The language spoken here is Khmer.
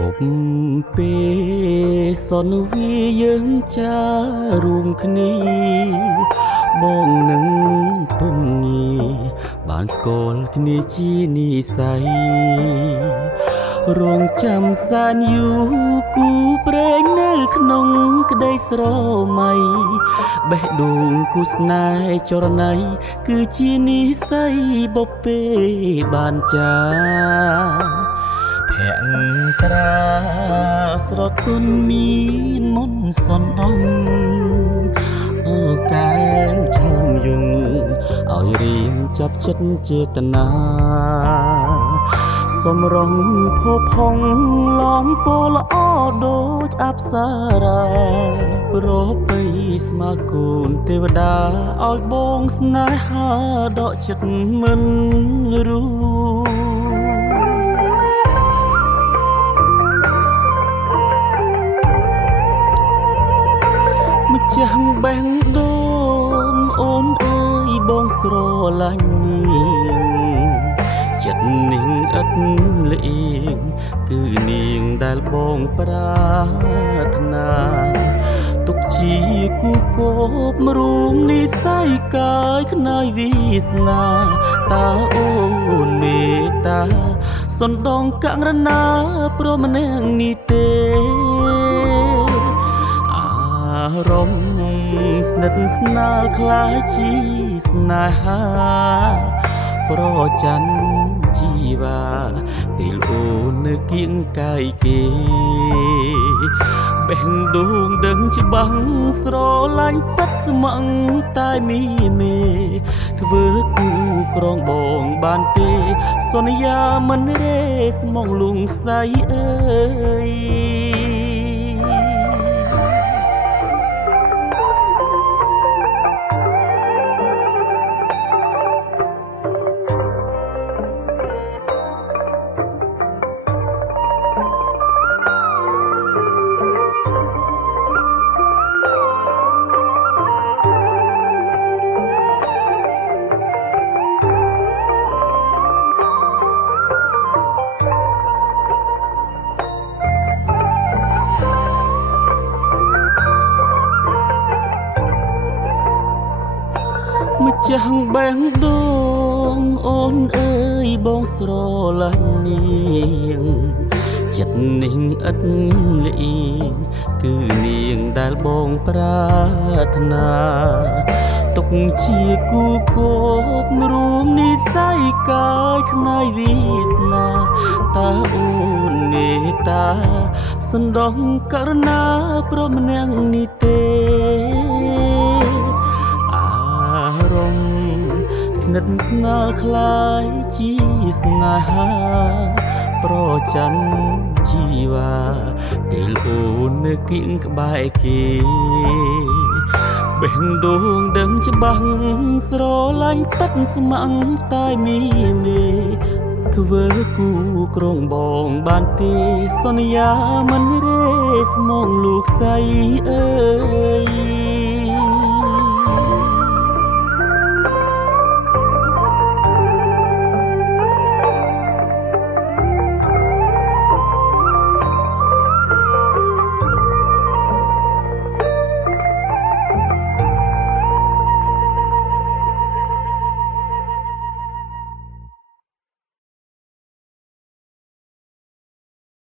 បុកពេលសន្វីយើងចារួមគ្នាបងនឹងពងងារបានស្គាល់គ្នាជានិស័យរងចាំសានយូគូព្រេងនៅក្នុងក្តីស្រមៃបេះដូងគូស្នេហ៍ចរណៃគឺជានិស័យបុកពេលបានចាភក្ត្រាស្រទន់មានមុនសណ្ដំអូកែងឈោមយងឲ្យរៀងចាប់ចិត្តចេតនាសំរងផុសផុងឡំពោល្អដូចអប្សរាប្រពៃស្មើគូនទេវតាឲ្យបងស្នេហាដកចិត្តមិនរួម្ចាស់បេះដូងអូនអើយបងស្រឡាញ់នាងចិត្តនាងឥតលៀងគឺនាងដែលបងប្រាថ្នាទុកជាគូគប់រួមនិស័យកាយខ្នើយវាសនាតើអូនមេត្តាសណ្ដងករណាព្រមនាងនេះទេអារម្មណ៍ស្និទ្ធស្នាលคล้ายជាស្នេហាប្រច័នជីវាពេលអូននៅគៀងកាយគេបេះដូងដឹងច្បាស់ស្រឡាញ់ពិតស្មងតែមីមេធ្វើគូក្រងបងបានទេសន្យាមិនរេស្មងលងខ្សៃអើយម្ចាស់បេះដូងអូនអើយបងស្រឡាញ់នាងចិត្តនាងឥតលៀងគឺនាងដែលបងប្រាថ្នាទុកជាគូគប់រួមនិស័យកាយខ្នើយវាសនាតើអូនមេត្តាសណ្ដងករណាព្រមនាងនេះទេស្និទ្ធស្នាលคล้ายជាស្នេហាប្រច័នជីវាពេលអូននៅគៀងក្បែរគេបេះដូងដឹងច្បាស់ស្រឡាញ់ពិតស្មងតែមីមេធ្វើគូក្រងបងបានទេសន្យាមិនរេស្មងលោកស្អីអើយ